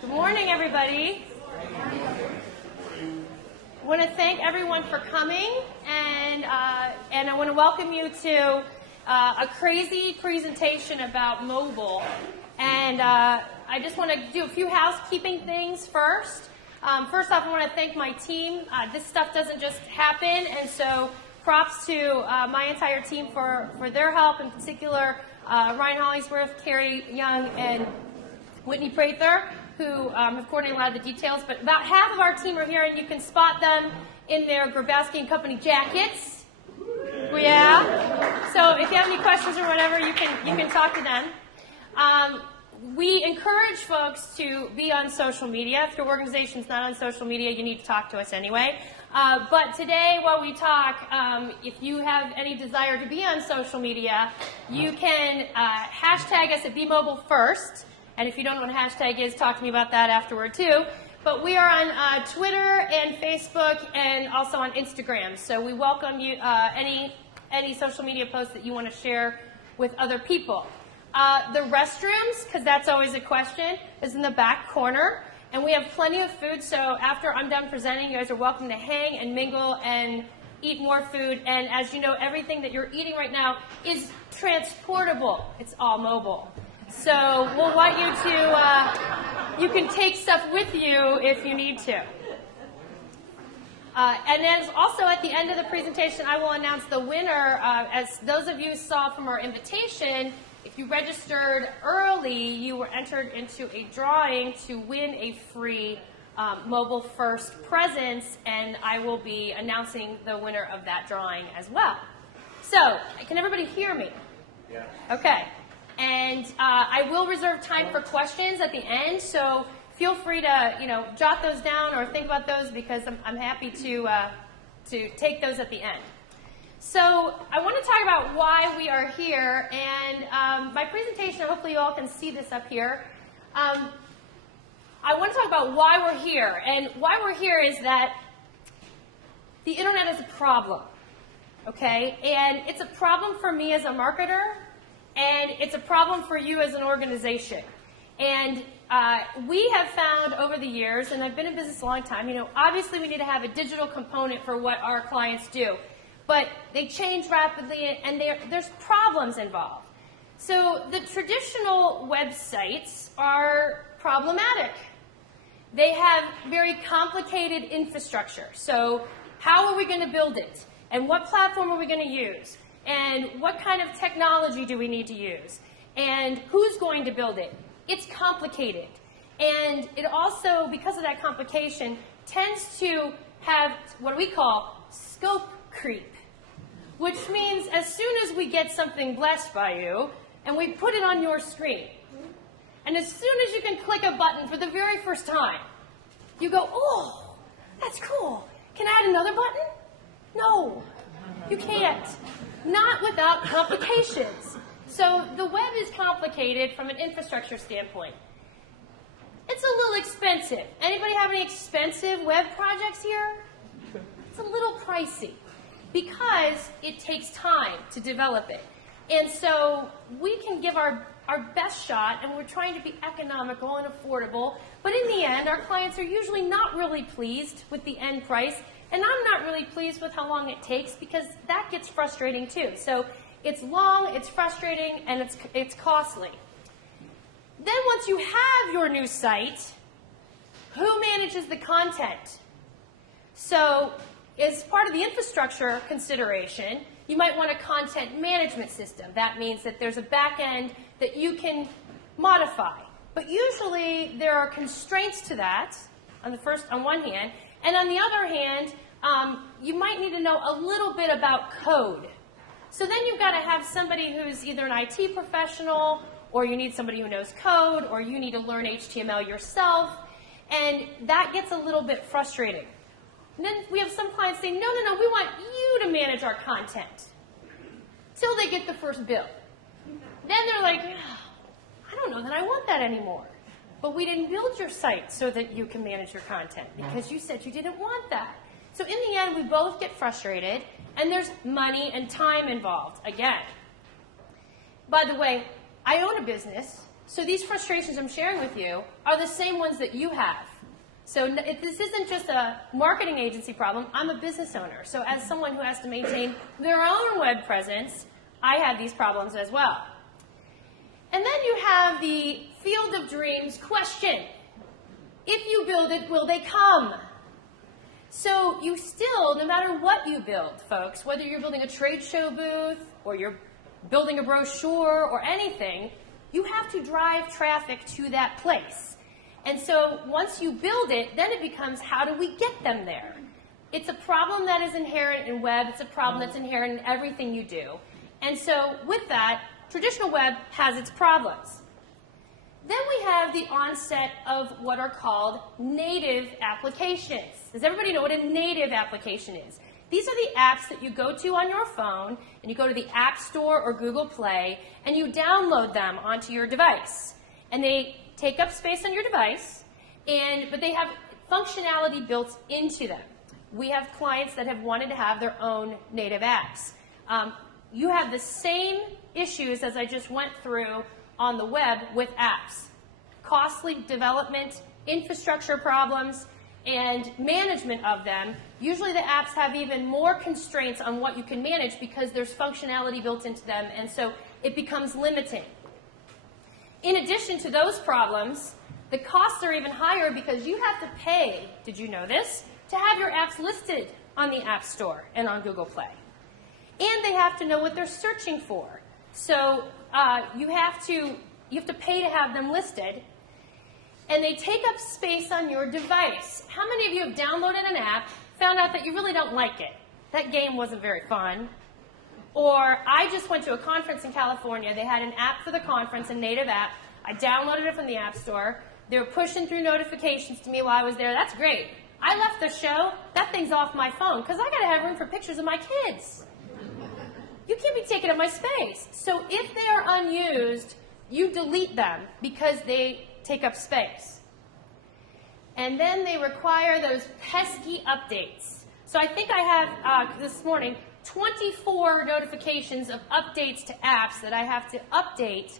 Good morning, everybody. I want to thank everyone for coming, and I want to welcome you to a crazy presentation about mobile. And I just want to do a few housekeeping things first. First off, I want to thank my team. This stuff doesn't just happen, and so props to my entire team for their help, in particular Ryan Hollingsworth, Carrie Young, and Whitney Prather, who have coordinated a lot of the details. But about half of our team are here, and you can spot them in their Grabowski and Company jackets. Yeah. So if you have any questions or whatever, you can talk to them. We encourage folks to be on social media. If your organization's not on social media, you need to talk to us anyway. But today, while we talk, if you have any desire to be on social media, you can hashtag us at BeMobileFirst. And if you don't know what a hashtag is, talk to me about that afterward, too. But we are on Twitter and Facebook and also on Instagram. So we welcome you any social media posts that you want to share with other people. The restrooms, because that's always a question, is in the back corner. And we have plenty of food, so after I'm done presenting, you guys are welcome to hang and mingle and eat more food. And as you know, everything that you're eating right now is transportable. It's all mobile. So we'll want you to, you can take stuff with you if you need to. And then also at the end of the presentation, I will announce the winner. As those of you saw from our invitation, if you registered early, you were entered into a drawing to win a free Mobile First presence, and I will be announcing the winner of that drawing as well. So, can everybody hear me? Yeah. Okay. And I will reserve time for questions at the end, so feel free to, jot those down or think about those, because I'm happy to take those at the end. So I want to talk about why we are here, and my presentation, hopefully you all can see this up here. I want to talk about why we're here, and why we're here is that the internet is a problem, okay? And it's a problem for me as a marketer, and it's a problem for you as an organization. And we have found over the years, and I've been in business a long time, obviously we need to have a digital component for what our clients do. But they change rapidly, and there's problems involved. So the traditional websites are problematic. They have very complicated infrastructure. So how are we going to build it? And what platform are we going to use? And what kind of technology do we need to use? And who's going to build it? It's complicated. And it also, because of that complication, tends to have what we call scope creep. Which means as soon as we get something blessed by you, and we put it on your screen, and as soon as you can click a button for the very first time, you go, oh, that's cool. Can I add another button? No, you can't. Not without complications. So the web is complicated from an infrastructure standpoint. It's a little expensive. Anybody have any expensive web projects here? It's a little pricey, because it takes time to develop it. And so we can give our best shot, and we're trying to be economical and affordable, but in the end, our clients are usually not really pleased with the end price, and I'm not really pleased with how long it takes, because that gets frustrating too. So it's long, it's frustrating, and it's costly. Then once you have your new site, who manages the content? So as part of the infrastructure consideration, you might want a content management system. That means that there's a back end that you can modify. But usually there are constraints to that on one hand, and on the other hand, you might need to know a little bit about code. So then you've got to have somebody who's either an IT professional, or you need somebody who knows code, or you need to learn HTML yourself, and that gets a little bit frustrating. And then we have some clients saying, no, we want you to manage our content, till they get the first bill. Then they're like, I don't know that I want that anymore. But we didn't build your site so that you can manage your content, because you said you didn't want that. So in the end, we both get frustrated, and there's money and time involved again. By the way, I own a business, So these frustrations I'm sharing with you are the same ones that you have. So this isn't just a marketing agency problem. I'm a business owner. So as someone who has to maintain their own web presence, I have these problems as well. And then you have the field of dreams question. If you build it, will they come? So you still, no matter what you build, folks, whether you're building a trade show booth or you're building a brochure or anything, you have to drive traffic to that place. And so once you build it, then it becomes how do we get them there? It's a problem that is inherent in web. It's a problem that's inherent in everything you do. And so with that, traditional web has its problems. Then we have the onset of what are called native applications. Does everybody know what a native application is? These are the apps that you go to on your phone, and you go to the App Store or Google Play, and you download them onto your device. And they take up space on your device, but they have functionality built into them. We have clients that have wanted to have their own native apps. You have the same issues as I just went through on the web with apps. Costly development, infrastructure problems, and management of them. Usually the apps have even more constraints on what you can manage because there's functionality built into them, and so it becomes limiting. In addition to those problems, the costs are even higher because you have to pay, did you know this, to have your apps listed on the App Store and on Google Play. And they have to know what they're searching for. So you have to pay to have them listed. And they take up space on your device. How many of you have downloaded an app, found out that you really don't like it? That game wasn't very fun. Or I just went to a conference in California. They had an app for the conference, a native app. I downloaded it from the App Store. They were pushing through notifications to me while I was there. That's great. I left the show. That thing's off my phone because I got to have room for pictures of my kids. You can't be taking up my space. So if they are unused, you delete them because they take up space. And then they require those pesky updates. So I think I have, this morning, 24 notifications of updates to apps that I have to update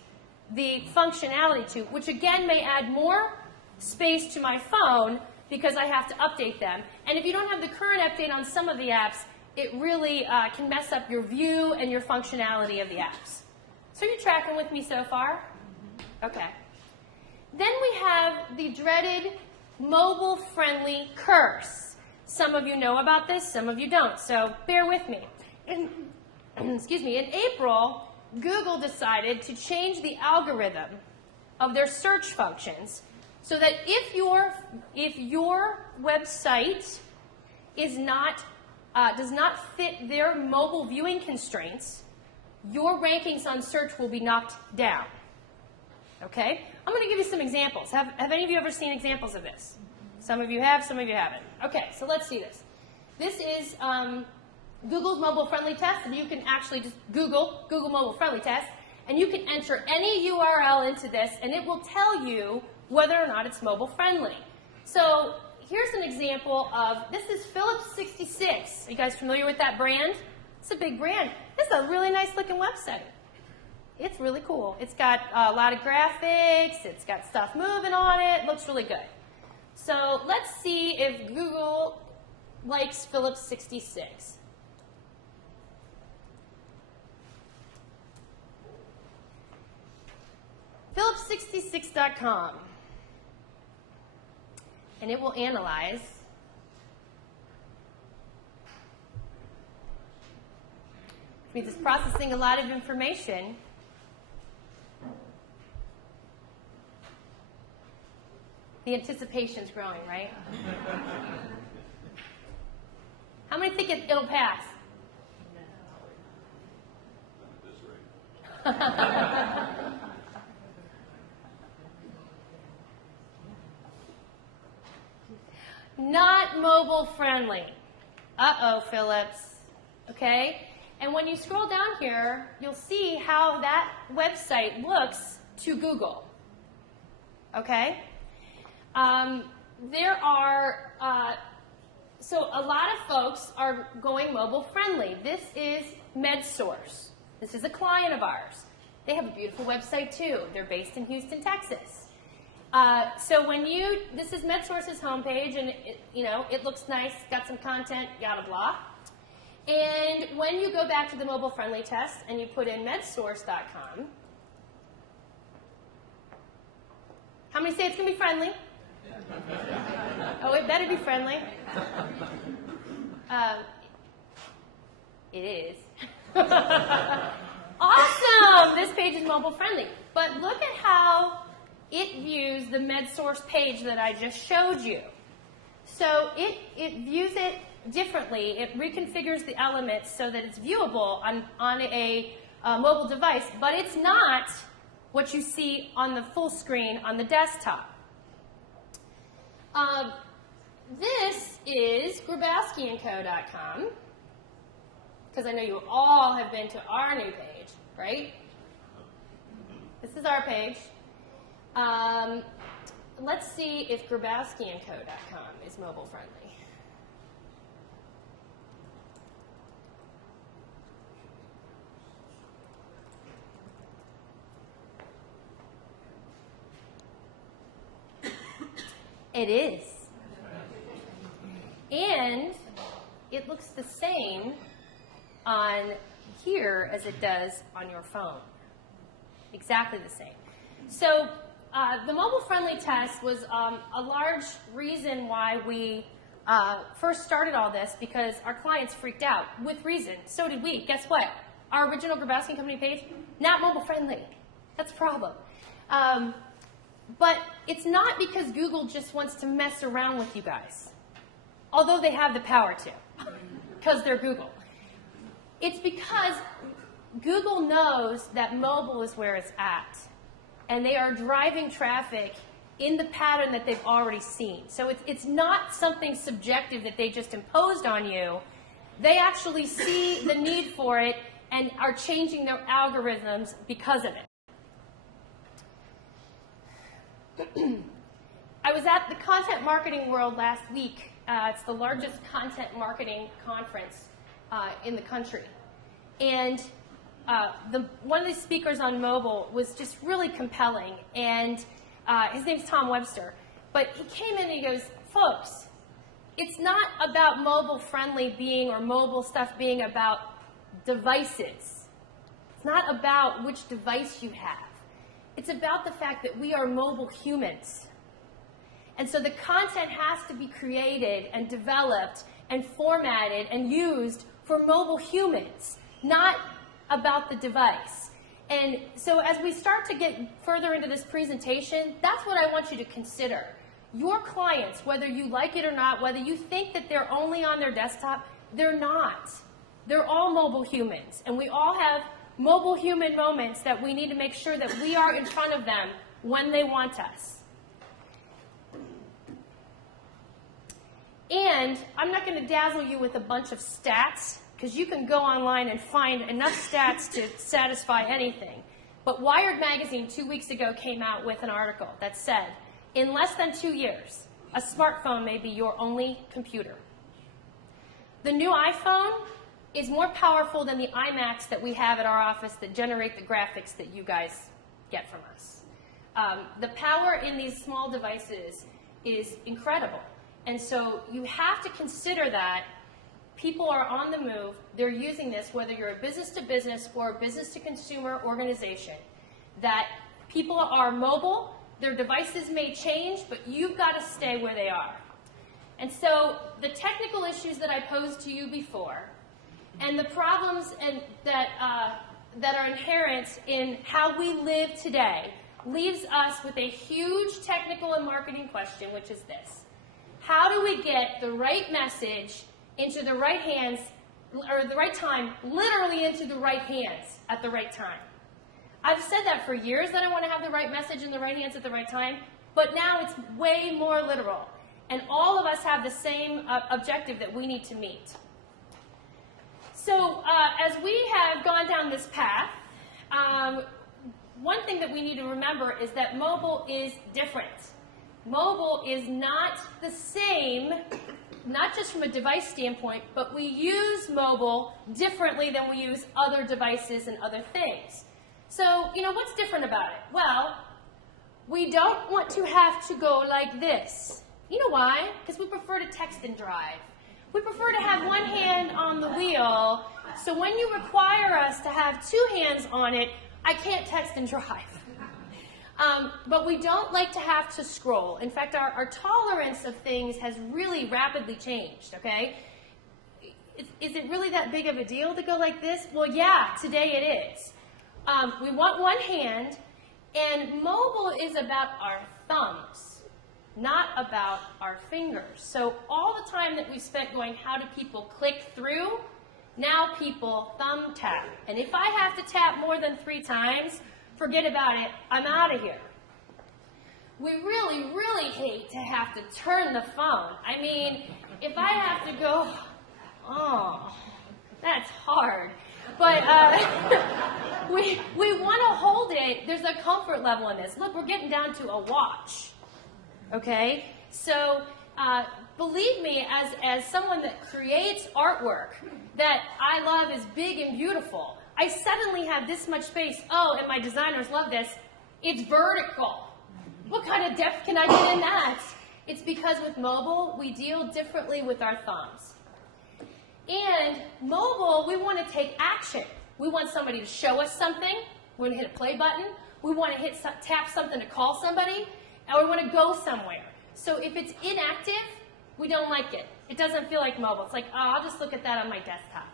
the functionality to, which again may add more space to my phone because I have to update them. And if you don't have the current update on some of the apps, it really can mess up your view and your functionality of the apps. So are you tracking with me so far? Okay. Then we have the dreaded mobile-friendly curse. Some of you know about this, some of you don't, so bear with me. Excuse me, in April, Google decided to change the algorithm of their search functions so that if your website is not, does not fit their mobile viewing constraints, your rankings on search will be knocked down. Okay? I'm going to give you some examples. Have any of you ever seen examples of this? Some of you have, some of you haven't. Okay, so let's see this. This is Google's mobile-friendly test, and you can actually just Google mobile-friendly test, and you can enter any URL into this, and it will tell you whether or not it's mobile-friendly. So here's an example of, this is Philips 66. Are you guys familiar with that brand? It's a big brand. It's a really nice-looking website. It's really cool. It's got a lot of graphics. It's got stuff moving on it. It looks really good. So let's see if Google likes Philips 66. Philips66.com. And it will analyze which means it's processing a lot of information. The anticipation's growing, right? How many think it'll pass? Not mobile friendly. Uh-oh, Philips. Okay? And when you scroll down here, you'll see how that website looks to Google. Okay? So a lot of folks are going mobile friendly. This is MedSource. This is a client of ours. They have a beautiful website too. They're based in Houston, Texas. So when this is MedSource's homepage, and it looks nice, got some content, yada blah. And when you go back to the mobile-friendly test and you put in medsource.com, how many say it's going to be friendly? Oh, it better be friendly. It is. Awesome! This page is mobile-friendly. But look at how it views the MedSource page that I just showed you. So it views it differently. It reconfigures the elements so that it's viewable on a mobile device, but it's not what you see on the full screen on the desktop. This is grabowskiandco.com, because I know you all have been to our new page, right? This is our page. Let's see if grabowskiandco.com is mobile friendly. It is. And it looks the same on here as it does on your phone. Exactly the same. So the mobile-friendly test was a large reason why we first started all this, because our clients freaked out with reason. So did we. Guess what? Our original Grabowski Company page, not mobile-friendly. That's a problem. But it's not because Google just wants to mess around with you guys, although they have the power to, because they're Google. It's because Google knows that mobile is where it's at, and they are driving traffic in the pattern that they've already seen. So it's not something subjective that they just imposed on you. They actually see the need for it and are changing their algorithms because of it. I was at the Content Marketing World last week. It's the largest content marketing conference in the country. And one of the speakers on mobile was just really compelling. And his name's Tom Webster. But he came in and he goes, folks, it's not about mobile-friendly being or mobile stuff being about devices. It's not about which device you have. It's about the fact that we are mobile humans. And so the content has to be created and developed and formatted and used for mobile humans, not about the device. And so as we start to get further into this presentation, that's what I want you to consider. Your clients, whether you like it or not, whether you think that they're only on their desktop, they're not. They're all mobile humans. And we all have mobile human moments that we need to make sure that we are in front of them when they want us. And I'm not going to dazzle you with a bunch of stats, because you can go online and find enough stats to satisfy anything. But Wired Magazine 2 weeks ago came out with an article that said, in less than 2 years, a smartphone may be your only computer. The new iPhone is more powerful than the iMacs that we have at our office that generate the graphics that you guys get from us. The power in these small devices is incredible. And so you have to consider that people are on the move. They're using this, whether you're a business-to-business or a business-to-consumer organization, that people are mobile. Their devices may change, but you've got to stay where they are. And so the technical issues that I posed to you before, and the problems that are inherent in how we live today, leaves us with a huge technical and marketing question, which is this. How do we get the right message into the right hands, or the right time, literally into the right hands at the right time? I've said that for years, that I want to have the right message in the right hands at the right time, but now it's way more literal. And all of us have the same objective that we need to meet. So as we have gone down this path, one thing that we need to remember is that mobile is different. Mobile is not the same, not just from a device standpoint, but we use mobile differently than we use other devices and other things. So, what's different about it? Well, we don't want to have to go like this. You know why? Because we prefer to text and drive. We prefer to have one hand on the wheel, so when you require us to have two hands on it, I can't text and drive. But we don't like to have to scroll. In fact, our tolerance of things has really rapidly changed, okay? Is it really that big of a deal to go like this? Well, yeah, today it is. We want one hand, and mobile is about our thumbs, not about our fingers. So all the time that we spent going, how do people click through? Now people thumb tap. And if I have to tap more than 3 times, forget about it, I'm out of here. We really, really hate to have to turn the phone. I mean, if I have to go, oh, that's hard. But we want to hold it. There's a comfort level in this. Look, we're getting down to a watch. Okay? So believe me, as someone that creates artwork that I love is big and beautiful, I suddenly have this much space. Oh, and my designers love this. It's vertical. What kind of depth can I get in that? It's because with mobile, we deal differently with our thumbs. And mobile, we want to take action. We want somebody to show us something. We want to hit a play button. We want to tap something to call somebody. And we want to go somewhere. So if it's inactive, we don't like it. It doesn't feel like mobile. It's like, oh, I'll just look at that on my desktop.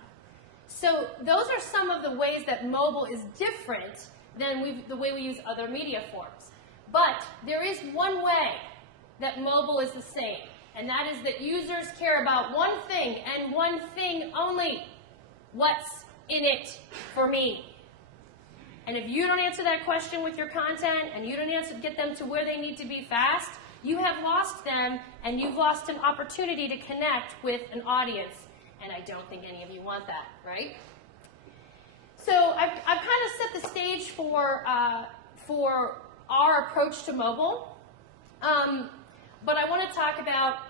So those are some of the ways that mobile is different than the way we use other media forms. But there is one way that mobile is the same, and that is that users care about one thing and one thing only: what's in it for me. And if you don't answer that question with your content, and you don't get them to where they need to be fast, you have lost them, and you've lost an opportunity to connect with an audience. And I don't think any of you want that, right? So I've kind of set the stage for our approach to mobile, but I want to talk about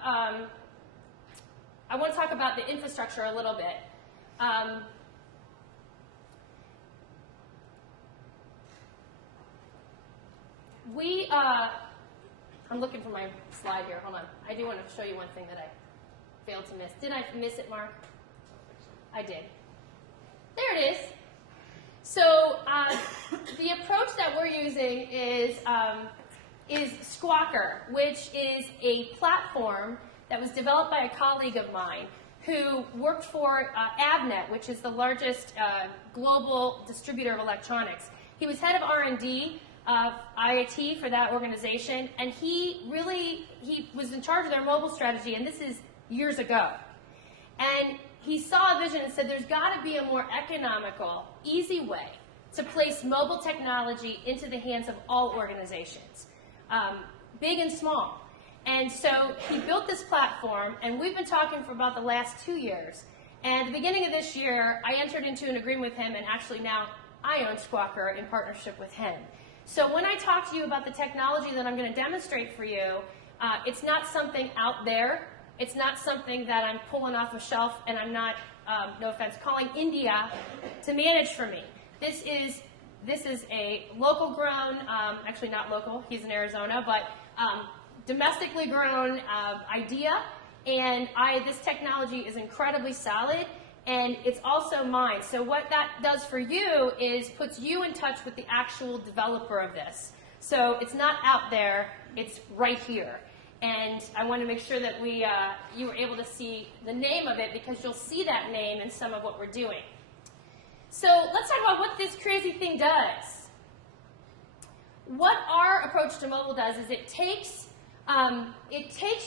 the infrastructure a little bit. I'm looking for my slide here. Hold on. I do want to show you one thing that I failed to miss. Did I miss it, Mark? I did. There it is. So the approach that we're using is Squawker, which is a platform that was developed by a colleague of mine who worked for Avnet, which is the largest global distributor of electronics. He was head of R&D of IoT for that organization, and he was in charge of their mobile strategy, and this is years ago. And he saw a vision and said, there's got to be a more economical, easy way to place mobile technology into the hands of all organizations, big and small. And so he built this platform, and we've been talking for about the last 2 years. And at the beginning of this year, I entered into an agreement with him, and actually now I own Squawker in partnership with him. So when I talk to you about the technology that I'm going to demonstrate for you, it's not something out there. It's not something that I'm pulling off a shelf and I'm not, no offense, calling India to manage for me. This is a local grown, actually not local, he's in Arizona, but domestically grown idea. And this technology is incredibly solid, and it's also mine. So what that does for you is puts you in touch with the actual developer of this. So it's not out there, it's right here. And I want to make sure that you were able to see the name of it, because you'll see that name in some of what we're doing. So let's talk about what this crazy thing does. What our approach to mobile does is it takes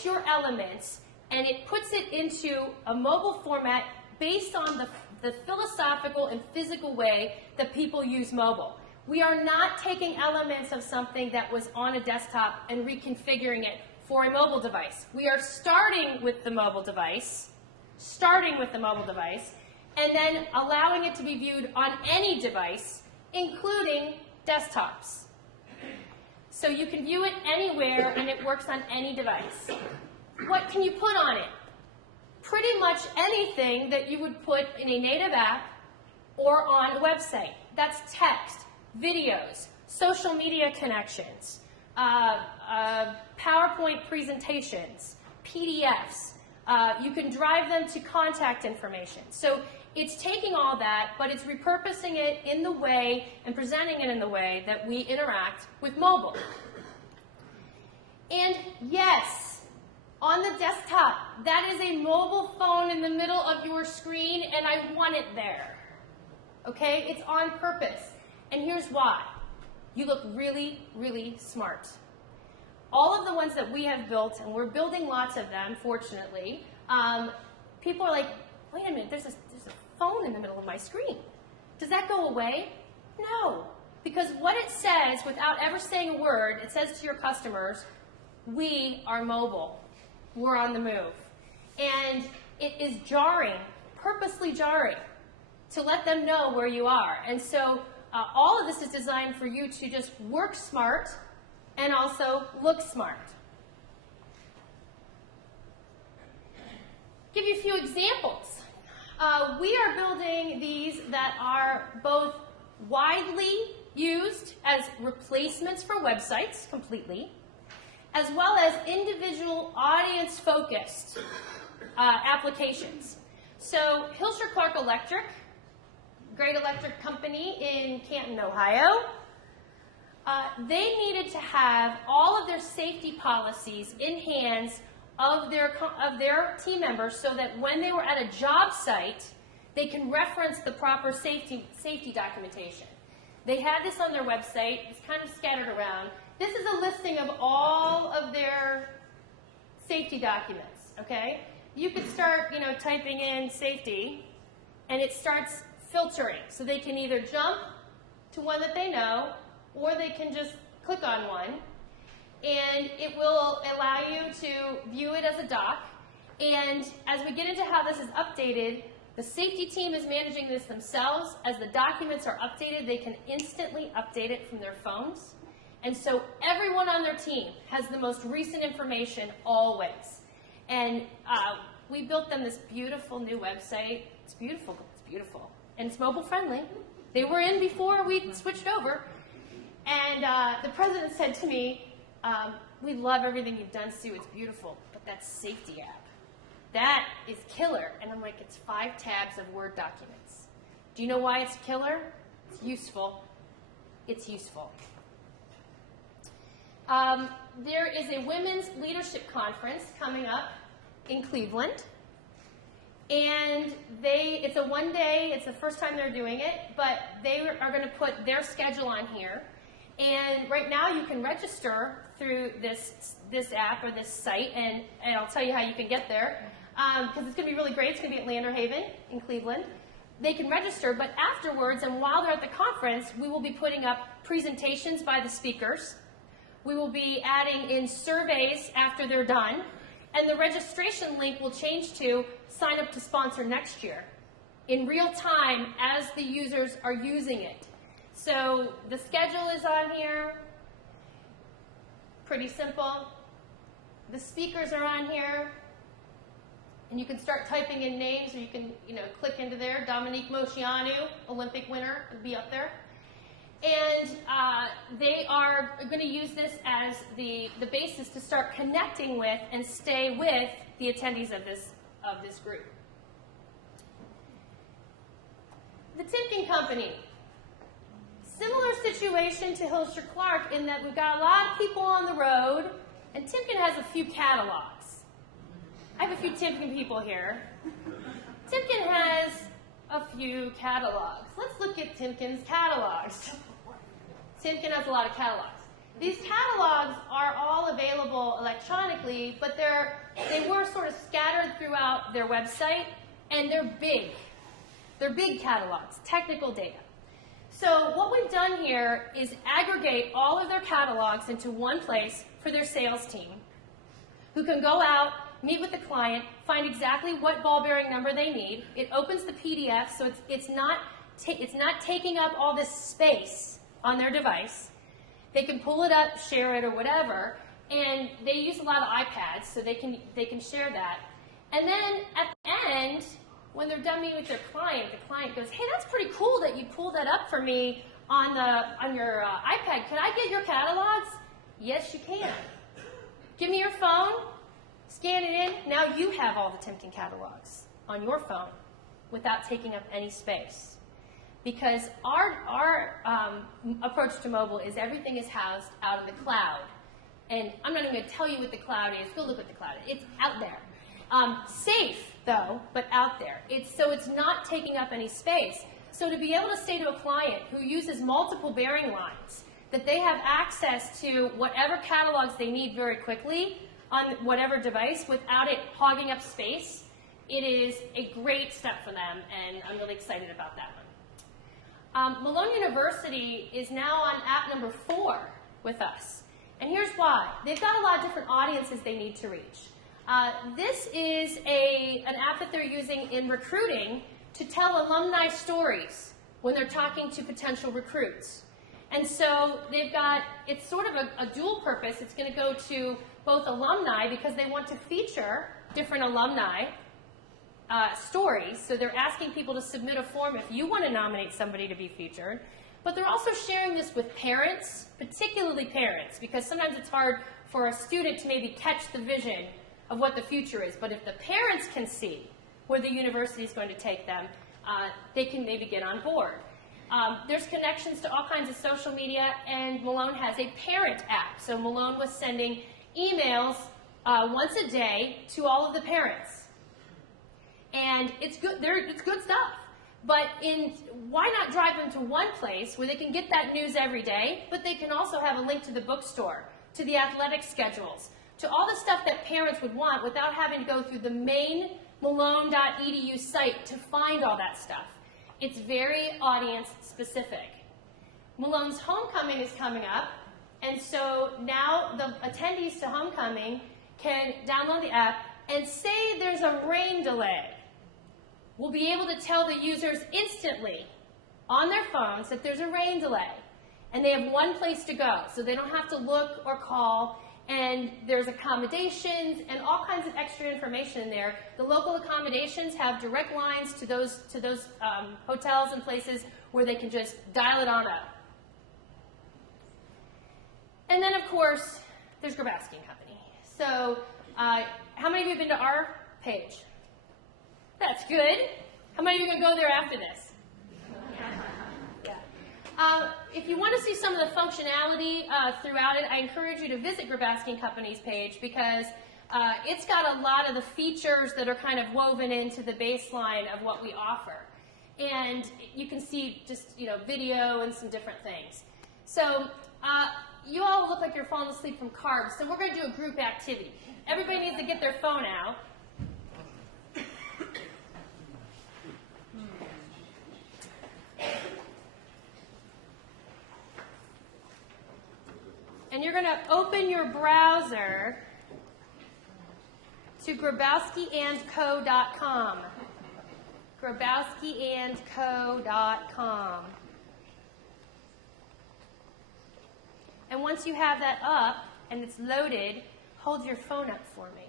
your elements and it puts it into a mobile format based on the philosophical and physical way that people use mobile. We are not taking elements of something that was on a desktop and reconfiguring it for a mobile device. We are starting with the mobile device, and then allowing it to be viewed on any device, including desktops. So you can view it anywhere, and it works on any device. What can you put on it? Pretty much anything that you would put in a native app or on a website. That's text, videos, social media connections, PowerPoint presentations, PDFs. You can drive them to contact information. So it's taking all that, but it's repurposing it in the way and presenting it in the way that we interact with mobile. And yes, on the desktop, that is a mobile phone in the middle of your screen, and I want it there. Okay? It's on purpose. And here's why. You look really, really smart. All of the ones that we have built, and we're building lots of them, fortunately, people are like, wait a minute, there's a phone in the middle of my screen. Does that go away? No. Because what it says, without ever saying a word, it says to your customers, we are mobile. We're on the move. And it is jarring, purposely jarring, to let them know where you are. And so all of this is designed for you to just work smart and also look smart. Give you a few examples. We are building these that are both widely used as replacements for websites completely, as well as individual audience-focused applications. So Hilscher Clark Electric, great electric company in Canton, Ohio, they needed to have all of their safety policies in hands of their team members so that when they were at a job site, they can reference the proper safety documentation. They had this on their website. It's kind of scattered around. This is a listing of all of their safety documents, okay? You could start, typing in safety, and it starts filtering. So they can either jump to one that they know, or they can just click on one, and it will allow you to view it as a doc. And as we get into how this is updated, the safety team is managing this themselves. As the documents are updated, they can instantly update it from their phones. And so everyone on their team has the most recent information always. And we built them this beautiful new website. It's beautiful. It's beautiful. And it's mobile friendly. They were in before we switched over. And the president said to me, we love everything you've done, Sue. It's beautiful. But that safety app, that is killer. And I'm like, it's 5 tabs of Word documents. Do you know why it's killer? It's useful. It's useful. There is a women's leadership conference coming up in Cleveland. And it's a one-day, it's the first time they're doing it, but they are going to put their schedule on here. And right now you can register through this app or this site, and I'll tell you how you can get there, because it's going to be really great. It's going to be at Lander Haven in Cleveland. They can register, but afterwards and while they're at the conference, we will be putting up presentations by the speakers. We will be adding in surveys after they're done, and the registration link will change to sign up to sponsor next year in real time as the users are using it. So the schedule is on here, pretty simple. The speakers are on here, and you can start typing in names, or you can click into there. Dominique Moceanu, Olympic winner, will be up there. And they are going to use this as the basis to start connecting with and stay with the attendees of this group. The Timken Company. Similar situation to Hilscher Clark in that we've got a lot of people on the road, and Timken has a few catalogs. I have a few Timken people here. Timken has a few catalogs. Let's look at Timken's catalogs. Timken has a lot of catalogs. These catalogs are all available electronically, but they were sort of scattered throughout their website, and they're big. They're big catalogs, technical data. So what we've done here is aggregate all of their catalogs into one place for their sales team, who can go out, meet with the client, find exactly what ball bearing number they need. It opens the PDF, so it's not taking up all this space on their device. They can pull it up, share it, or whatever, and they use a lot of iPads, so they can share that. And then at the end, when they're done meeting with their client, the client goes, hey, that's pretty cool that you pulled that up for me on your iPad, can I get your catalogs? Yes, you can. Give me your phone, scan it in. Now you have all the Timken catalogs on your phone without taking up any space. Because our approach to mobile is everything is housed out in the cloud. And I'm not even going to tell you what the cloud is. Go look what the cloud is. It's out there. Safe, though, but out there. So it's not taking up any space. So to be able to say to a client who uses multiple bearing lines that they have access to whatever catalogs they need very quickly on whatever device without it hogging up space, it is a great step for them, and I'm really excited about that one. Malone University is now on app number 4 with us. And here's why. They've got a lot of different audiences they need to reach. This is an app that they're using in recruiting to tell alumni stories when they're talking to potential recruits. And so they've got, it's sort of a dual purpose. It's going to go to both alumni because they want to feature different alumni stories. So they're asking people to submit a form if you want to nominate somebody to be featured. But they're also sharing this with parents, particularly parents, because sometimes it's hard for a student to maybe catch the vision of what the future is. But if the parents can see where the university is going to take them, they can maybe get on board. There's connections to all kinds of social media, and Malone has a parent app. So Malone was sending emails once a day to all of the parents. And it's good, it's good stuff. But why not drive them to one place where they can get that news every day, but they can also have a link to the bookstore, to the athletic schedules, to all the stuff that parents would want without having to go through the main malone.edu site to find all that stuff. It's very audience specific. Malone's Homecoming is coming up, and so now the attendees to Homecoming can download the app and say there's a rain delay. We'll be able to tell the users instantly on their phones that there's a rain delay. And they have one place to go, so they don't have to look or call. And there's accommodations and all kinds of extra information in there. The local accommodations have direct lines to those hotels and places where they can just dial it on up. And then, of course, there's Grabowski and Company. So how many of you have been to our page? That's good. How many of you are going to go there after this? Yeah. If you want to see some of the functionality throughout it, I encourage you to visit Grabowski & Company's page because it's got a lot of the features that are kind of woven into the baseline of what we offer. And you can see just video and some different things. So you all look like you're falling asleep from carbs, so we're going to do a group activity. Everybody needs to get their phone out. And you're going to open your browser to grabowskiandco.com. grabowskiandco.com. And once you have that up and it's loaded, hold your phone up for me.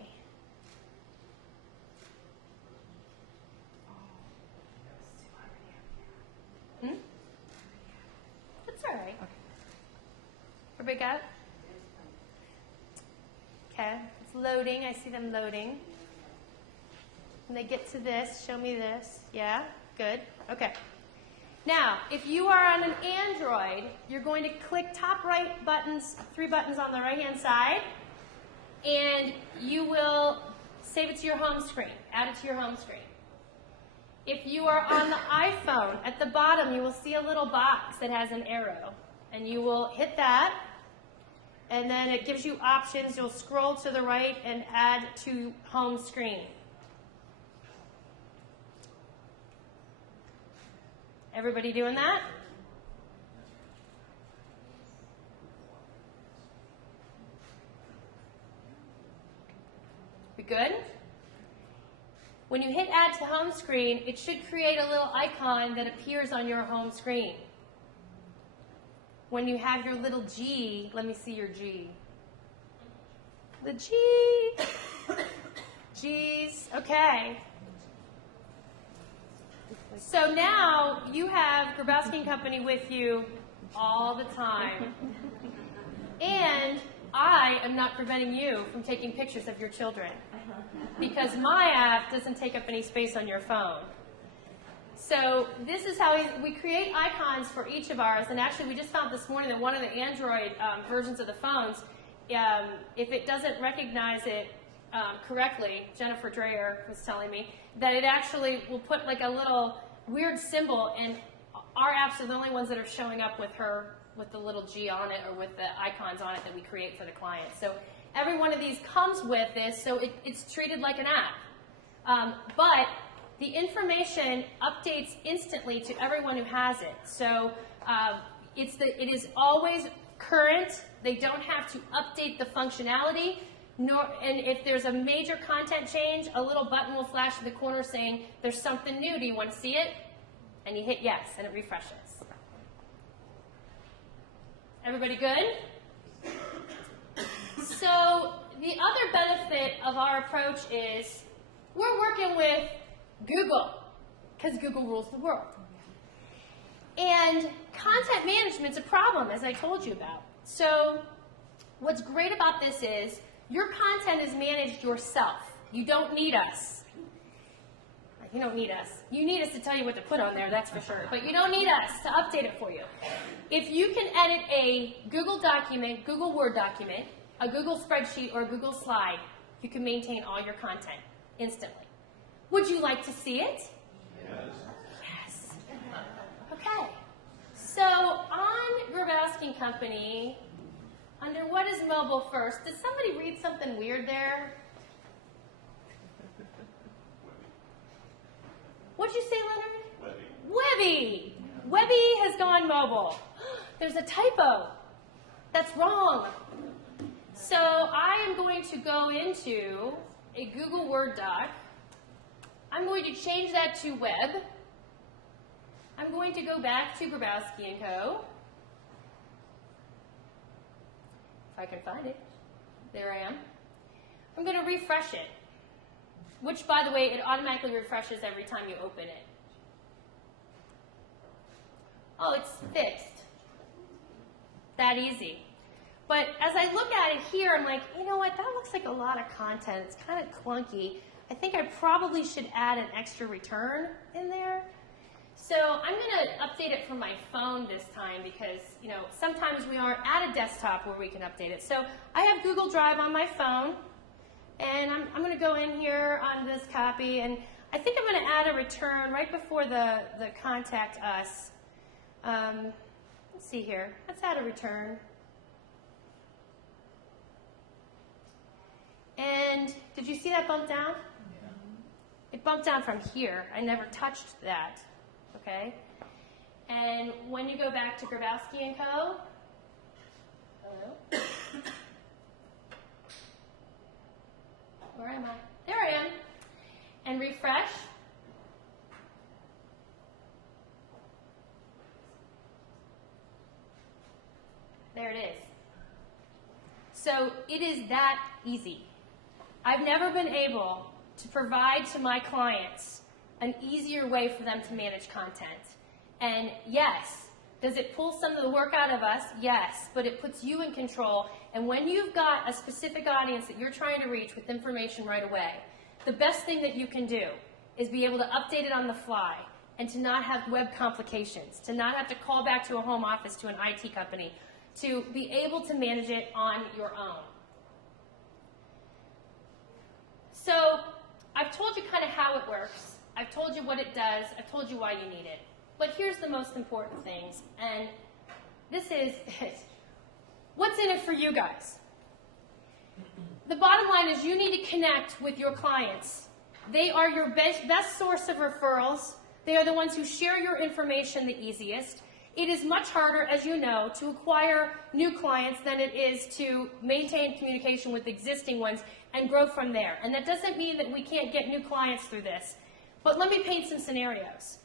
That's all right. Everybody got it? Okay, it's loading. I see them loading. When they get to this, show me this. Yeah, good. Okay. Now, if you are on an Android, you're going to click top right buttons, 3 buttons on the right-hand side, and you will save it to your home screen, add it to your home screen. If you are on the iPhone, at the bottom you will see a little box that has an arrow, and you will hit that, and then it gives you options. You'll scroll to the right and add to home screen. Everybody doing that? We good? When you hit add to home screen, it should create a little icon that appears on your home screen. When you have your little G, let me see your G. The G. G's, okay. So now you have Grabowski & Company with you all the time. And I am not preventing you from taking pictures of your children because my app doesn't take up any space on your phone. So this is how we create icons for each of ours. And actually, we just found this morning that one of the Android versions of the phones, if it doesn't recognize it correctly, Jennifer Dreyer was telling me, that it actually will put like a little weird symbol, and our apps are the only ones that are showing up with the little G on it or with the icons on it that we create for the client. So every one of these comes with this, so it's treated like an app. But the information updates instantly to everyone who has it. So it is always current. They don't have to update the functionality. And if there's a major content change, a little button will flash in the corner saying, there's something new, do you want to see it? And you hit yes, and it refreshes. Everybody good? So the other benefit of our approach is we're working with Google, because Google rules the world. And content management's a problem, as I told you about. So what's great about this is your content is managed yourself. You don't need us. You don't need us. You need us to tell you what to put on there, that's for sure. But you don't need us to update it for you. If you can edit a Google document, Google Word document, a Google spreadsheet, or a Google slide, you can maintain all your content instantly. Would you like to see it? Yes. Yes. Okay. So on Grabowski Company, under what is mobile first, did somebody read something weird there? What'd you say, Leonard? Webby. Webby has gone mobile. There's a typo. That's wrong. So I am going to go into a Google Word doc. I'm going to change that to web. I'm going to go back to Grabowski & Co. If I can find it. There I am. I'm going to refresh it, which, by the way, it automatically refreshes every time you open it. Oh, it's fixed. That easy. But as I look at it here, I'm like, you know what? That looks like a lot of content. It's kind of clunky. I think I probably should add an extra return in there. So I'm going to update it from my phone this time because, you know, sometimes we aren't at a desktop where we can update it. So I have Google Drive on my phone, and I'm going to go in here on this copy, and I think I'm going to add a return right before the contact us. Let's see here. Let's add a return. And did you see that bump down? Yeah. It bumped down from here. I never touched that. Okay? And when you go back to Grabowski & Co., hello? Where am I? There I am. And refresh. There it is. So it is that easy. I've never been able to provide to my clients an easier way for them to manage content. And yes, does it pull some of the work out of us? Yes, but it puts you in control. And when you've got a specific audience that you're trying to reach with information right away, the best thing that you can do is be able to update it on the fly and to not have web complications, to not have to call back to a home office, to an IT company, to be able to manage it on your own. So I've told you kind of how it works. I've told you what it does. I've told you why you need it. But here's the most important things, and this is it. What's in it for you guys? The bottom line is you need to connect with your clients. They are your best source of referrals. They are the ones who share your information the easiest. It is much harder, as you know, to acquire new clients than it is to maintain communication with existing ones and grow from there. And that doesn't mean that we can't get new clients through this. But let me paint some scenarios.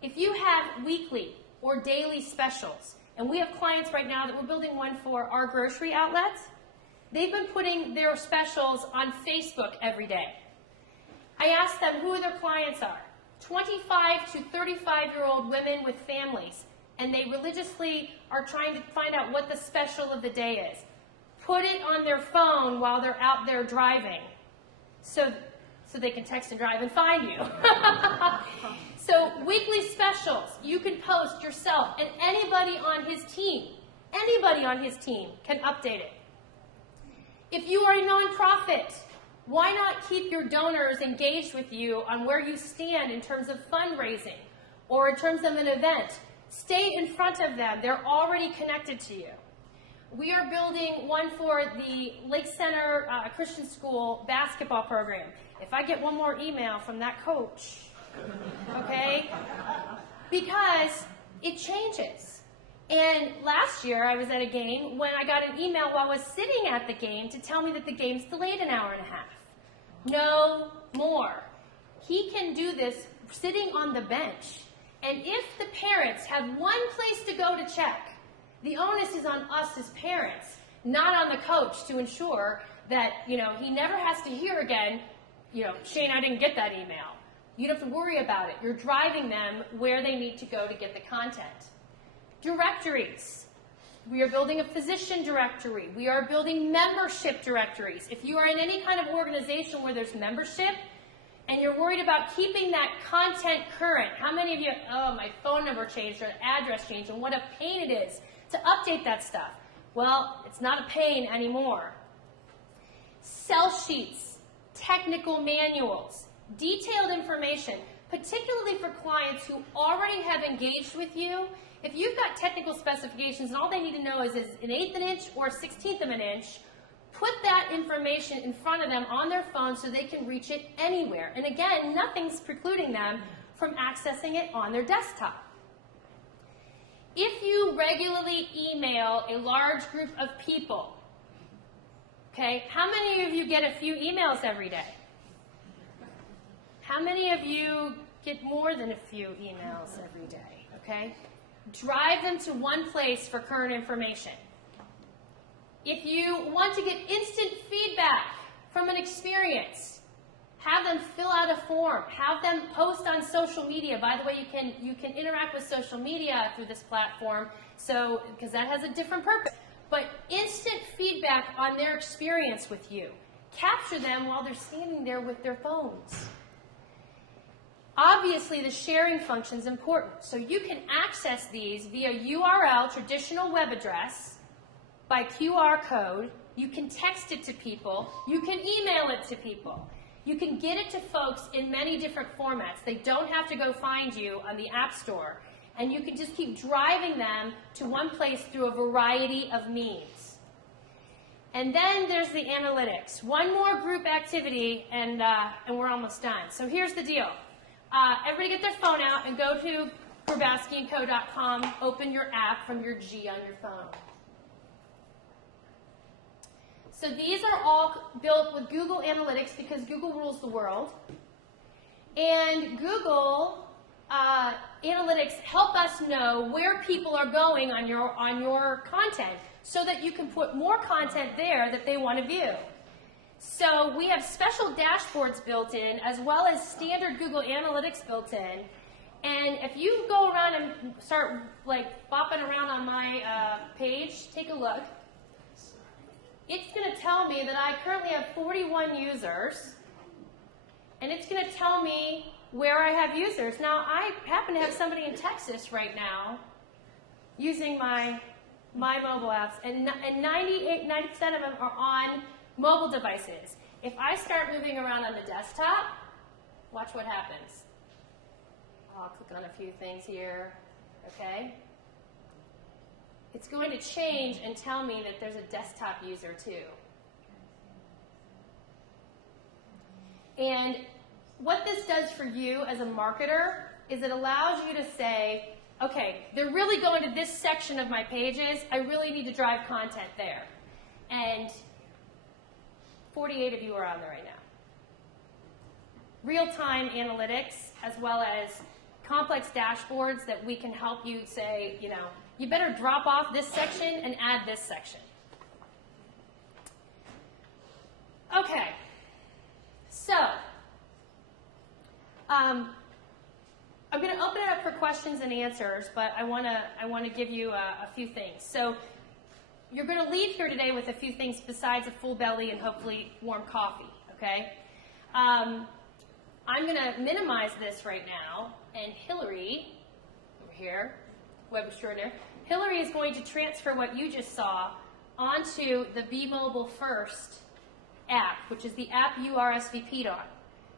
If you have weekly or daily specials, and we have clients right now that we're building one for our grocery outlets, they've been putting their specials on Facebook every day. I asked them who their clients are. 25 to 35-year-old women with families. and they religiously are trying to find out what the special of the day is. Put it on their phone while they're out there driving, so they can text and drive and find you. So weekly specials, you can post yourself, and anybody on his team can update it. If you are a nonprofit, why not keep your donors engaged with you on where you stand in terms of fundraising or in terms of an event? Stay in front of them. They're already connected to you. We are building one for the Lake Center Christian School basketball program. If I get one more email from that coach, okay? Because it changes. And last year I was at a game when I got an email while I was sitting at the game to tell me that the game's delayed an hour and a half. No more. He can do this sitting on the bench. And if the parents have one place to go to check, the onus is on us as parents, not on the coach, to ensure that, he never has to hear again, Shane, I didn't get that email. You don't have to worry about it. You're driving them where they need to go to get the content. Directories. We are building a physician directory. We are building membership directories. If you are in any kind of organization where there's membership and you're worried about keeping that content current, how many of you, oh, my phone number changed or the address changed, and what a pain it is to update that stuff? Well, it's not a pain anymore. Sell sheets, technical manuals, detailed information, particularly for clients who already have engaged with you. If you've got technical specifications and all they need to know is an 1/8 of an inch or a 1/16 of an inch, put that information in front of them on their phone so they can reach it anywhere. And again, nothing's precluding them from accessing it on their desktop. If you regularly email a large group of people, okay, how many of you get a few emails every day? How many of you get more than a few emails every day, okay? Drive them to one place for current information. If you want to get instant feedback from an experience, have them fill out a form. Have them post on social media. By the way, you can interact with social media through this platform, because that has a different purpose. But instant feedback on their experience with you. Capture them while they're standing there with their phones. Obviously, the sharing function is important. So you can access these via URL, traditional web address, by QR code. You can text it to people. You can email it to people. You can get it to folks in many different formats. They don't have to go find you on the App Store. And you can just keep driving them to one place through a variety of means. And then there's the analytics. One more group activity, and we're almost done. So here's the deal. Everybody get their phone out and go to grabowskiandco.com. Open your app from your G on your phone. So these are all built with Google Analytics because Google rules the world. And Google Analytics help us know where people are going on your content so that you can put more content there that they want to view. So we have special dashboards built in as well as standard Google Analytics built in. And if you go around and start bopping around on my page, take a look. It's going to tell me that I currently have 41 users. And it's going to tell me where I have users. Now, I happen to have somebody in Texas right now using my mobile apps. And 90% of them are on mobile devices. If I start moving around on the desktop, watch what happens. I'll click on a few things here, okay? It's going to change and tell me that there's a desktop user too. And what this does for you as a marketer is it allows you to say, okay, they're really going to this section of my pages. I really need to drive content there. And 48 of you are on there right now. Real-time analytics, as well as complex dashboards that we can help you say, you better drop off this section and add this section. Okay, so I'm going to open it up up for questions and answers, but I want to give you a few things. So you're going to leave here today with a few things besides a full belly and hopefully warm coffee, okay? I'm going to minimize this right now, and Hillary, over here, web extraordinaire, Hillary is going to transfer what you just saw onto the Be Mobile First app, which is the app you RSVP'd on.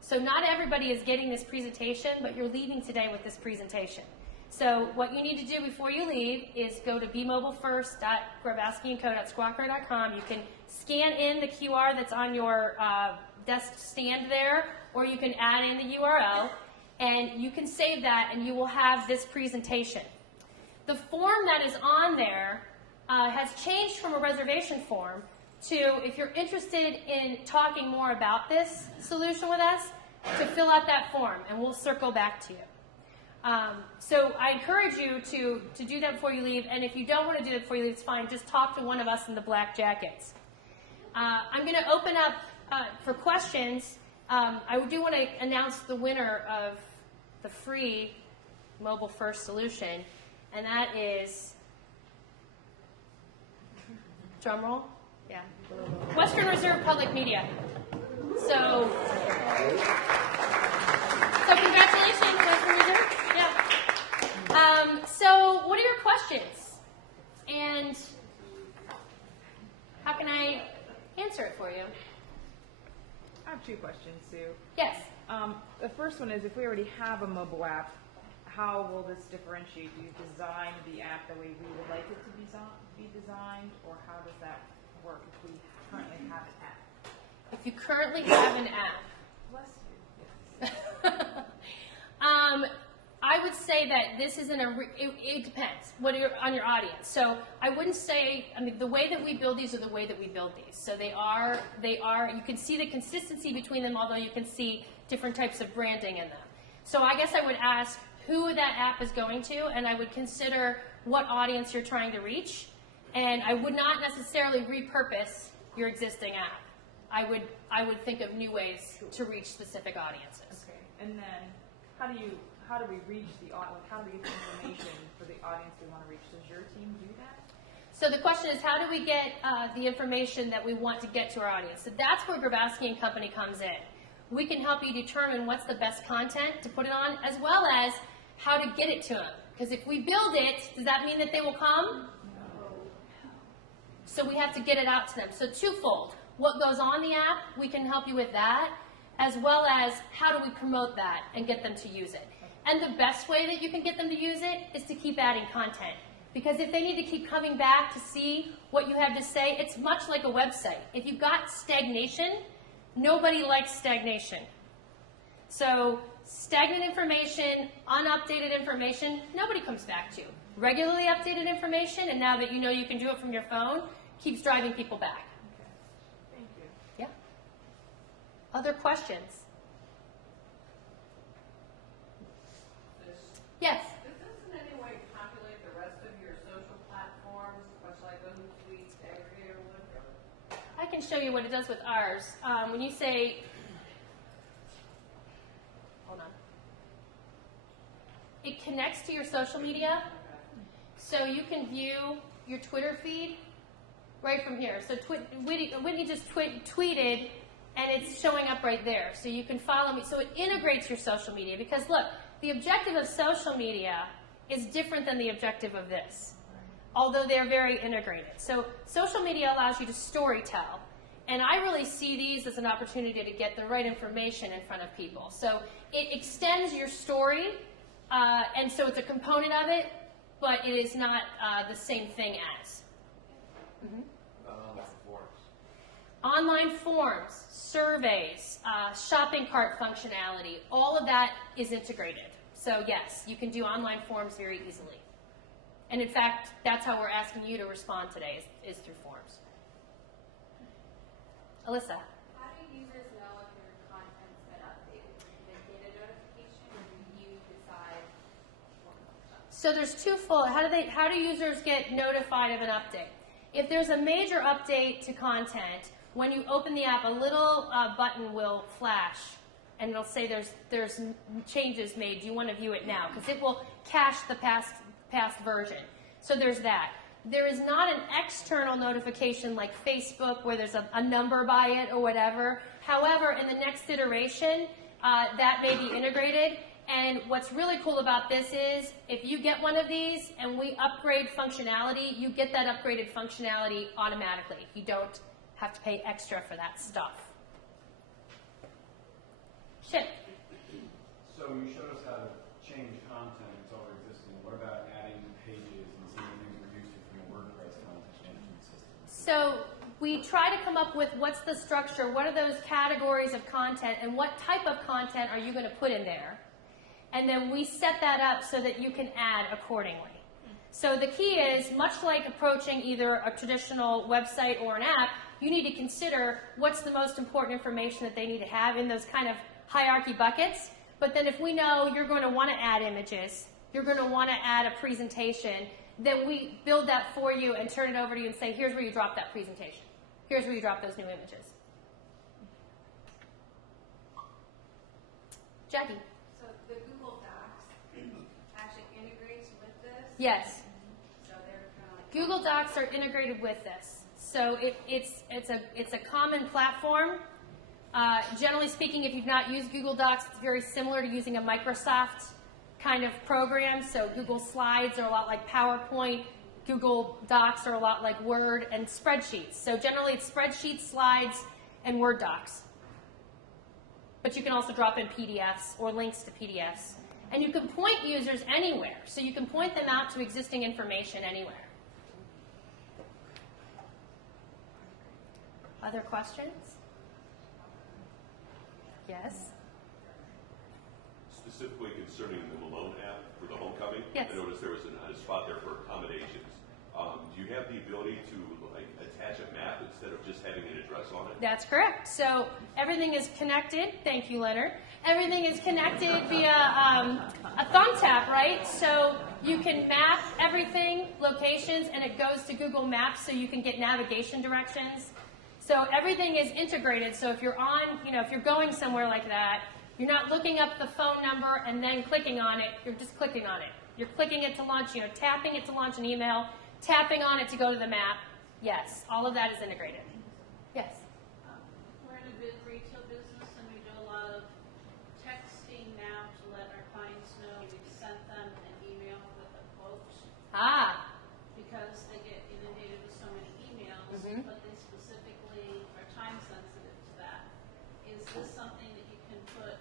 So not everybody is getting this presentation, but you're leaving today with this presentation. So what you need to do before you leave is go to bemobilefirst.grabowskiandco.squawker.com. You can scan in the QR that's on your desk stand there, or you can add in the URL, and you can save that, and you will have this presentation. The form that is on there has changed from a reservation form to, if you're interested in talking more about this solution with us, to fill out that form, and we'll circle back to you. So I encourage you to do that before you leave, and if you don't want to do that before you leave, it's fine. Just talk to one of us in the black jackets. I'm going to open up for questions. I do want to announce the winner of the free Mobile First solution, and that is, drum roll, yeah, Western Reserve Public Media. So congratulations, Western Reserve. Yeah. So what are your questions? And how can I answer it for you? I have two questions, Sue. Yes. The first one is, if we already have a mobile app, how will this differentiate? Do you design the app the way we would like it to be designed, or how does that work if we currently have an app? If you currently have an app, Bless you. I would say that this isn't it depends on your audience. So I wouldn't say, I mean, the way that we build these are the way that we build these. So they are, you can see the consistency between them, although you can see different types of branding in them. So I guess I would ask who that app is going to, and I would consider what audience you're trying to reach. And I would not necessarily repurpose your existing app. I would think of new ways to reach specific audiences. Okay. And then how do we reach the audience? How do we get the information for the audience we want to reach? Does your team do that? So the question is, how do we get the information that we want to get to our audience? So that's where Grabowski and Company comes in. We can help you determine what's the best content to put it on, as well as how to get it to them. Because if we build it, does that mean that they will come? No. So we have to get it out to them. So twofold. What goes on the app, we can help you with that, as well as how do we promote that and get them to use it. And the best way that you can get them to use it is to keep adding content. Because if they need to keep coming back to see what you have to say, it's much like a website. If you've got stagnation, nobody likes stagnation. So stagnant information, unupdated information, nobody comes back to. Regularly updated information, and now that you know you can do it from your phone, keeps driving people back. Okay. Thank you. Yeah. Other questions? Yes? Does this in any way populate the rest of your social platforms, much like a Hootsuite aggregator would? I can show you what it does with ours. When you say, hold on. It connects to your social media. So you can view your Twitter feed right from here. So Whitney just tweeted, and it's showing up right there. So you can follow me. So it integrates your social media. Because look, the objective of social media is different than the objective of this, although they're very integrated. So social media allows you to storytell. And I really see these as an opportunity to get the right information in front of people. So it extends your story, and so it's a component of it, but it is not the same thing as. Mm-hmm. Online forms, surveys, shopping cart functionality, all of that is integrated. So yes, you can do online forms very easily. And in fact, that's how we're asking you to respond today, is through forms. Alyssa. How do users know if your content's been updated? Do they get a notification, or do you decide what comes up? So there's twofold. How do users get notified of an update? If there's a major update to content, when you open the app, a little button will flash, and it'll say there's changes made. Do you want to view it now? Because it will cache the past version. So there's that. There is not an external notification like Facebook where there's a number by it or whatever. However, in the next iteration, that may be integrated. And what's really cool about this is if you get one of these and we upgrade functionality, you get that upgraded functionality automatically. You don't have to pay extra for that stuff. Chip. So you showed us how to change content that's already existing. What about adding pages and some of the things we're used to from the WordPress content management system? So we try to come up with what's the structure, what are those categories of content, and what type of content are you going to put in there? And then we set that up so that you can add accordingly. So the key is, much like approaching either a traditional website or an app, you need to consider what's the most important information that they need to have in those kind of hierarchy buckets. But then if we know you're going to want to add images, you're going to want to add a presentation, then we build that for you and turn it over to you and say, here's where you drop that presentation. Here's where you drop those new images. Jackie. So the Google Docs actually integrates with this? Yes. So they're kind of like... Google Docs are integrated with this. So it's a common platform. Generally speaking, if you've not used Google Docs, it's very similar to using a Microsoft kind of program. So Google Slides are a lot like PowerPoint. Google Docs are a lot like Word and spreadsheets. So generally it's spreadsheets, slides, and Word docs. But you can also drop in PDFs or links to PDFs. And you can point users anywhere. So you can point them out to existing information anywhere. Other questions? Yes? Specifically concerning the Malone app for the homecoming, Yes. I noticed there was a spot there for accommodations. Do you have the ability to attach a map instead of just having an address on it? That's correct. So everything is connected. Thank you, Leonard. Everything is connected via a thumb tap, right? So you can map everything, locations, and it goes to Google Maps so you can get navigation directions. So everything is integrated. So if you're on, if you're going somewhere like that, you're not looking up the phone number and then clicking on it. You're just clicking on it. You're clicking it to launch, tapping it to launch an email, tapping on it to go to the map. Yes, all of that is integrated. Yes? We're in a big retail business and we do a lot of texting now to let our clients know we've sent them an email with a quote Ah, because they get inundated with so many emails, Mhm. but they specifically are time sensitive to that. Is this something that you can put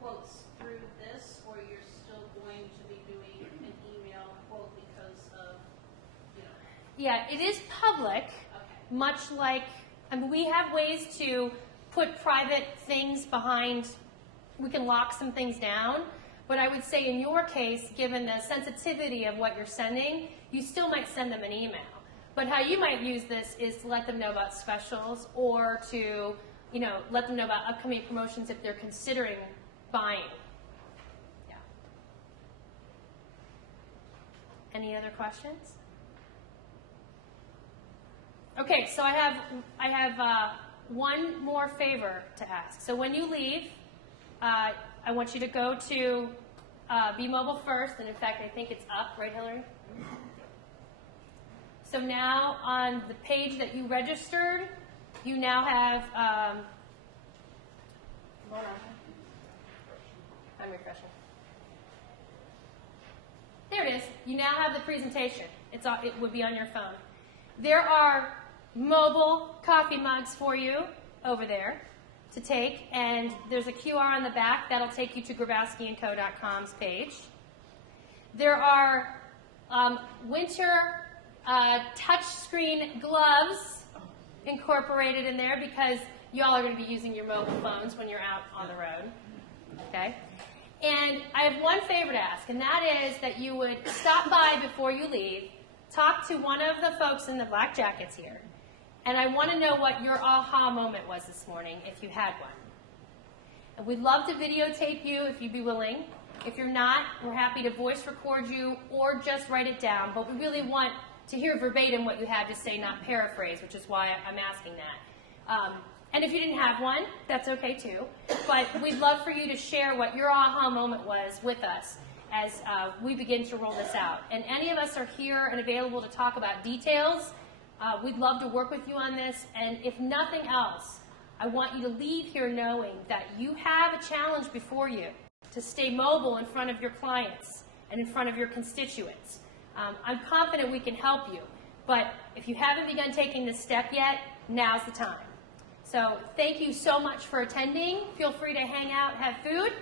quotes through this, or you're still going to be doing an email quote because of, yeah, it is public. okay. Much like, we have ways to put private things behind, we can lock some things down, but I would say in your case, given the sensitivity of what you're sending, you still might send them an email. But how you might use this is to let them know about specials or to, let them know about upcoming promotions if they're considering buying. Yeah. Any other questions? Okay, so I have one more favor to ask. So when you leave, I want you to go to Be Mobile First, and in fact, I think it's up, right, Hillary? So now on the page that you registered, you now have. Hold on. I'm refreshing. There it is. You now have the presentation. It would be on your phone. There are mobile coffee mugs for you over there to take, and there's a QR on the back that'll take you to grabowskiandco.com's page. There are winter touchscreen gloves incorporated in there because y'all are going to be using your mobile phones when you're out on the road. Okay? And I have one favor to ask, and that is that you would stop by before you leave, talk to one of the folks in the black jackets here, and I want to know what your aha moment was this morning, if you had one. And we'd love to videotape you if you'd be willing. If you're not, we're happy to voice record you or just write it down, but we really want to hear verbatim what you had to say, not paraphrase, which is why I'm asking that. And if you didn't have one, that's okay too. But we'd love for you to share what your aha moment was with us as we begin to roll this out. And any of us are here and available to talk about details. We'd love to work with you on this. And if nothing else, I want you to leave here knowing that you have a challenge before you to stay mobile in front of your clients and in front of your constituents. I'm confident we can help you. But if you haven't begun taking this step yet, now's the time. So thank you so much for attending. Feel free to hang out, have food,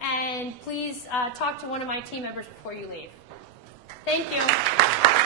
and please talk to one of my team members before you leave. Thank you.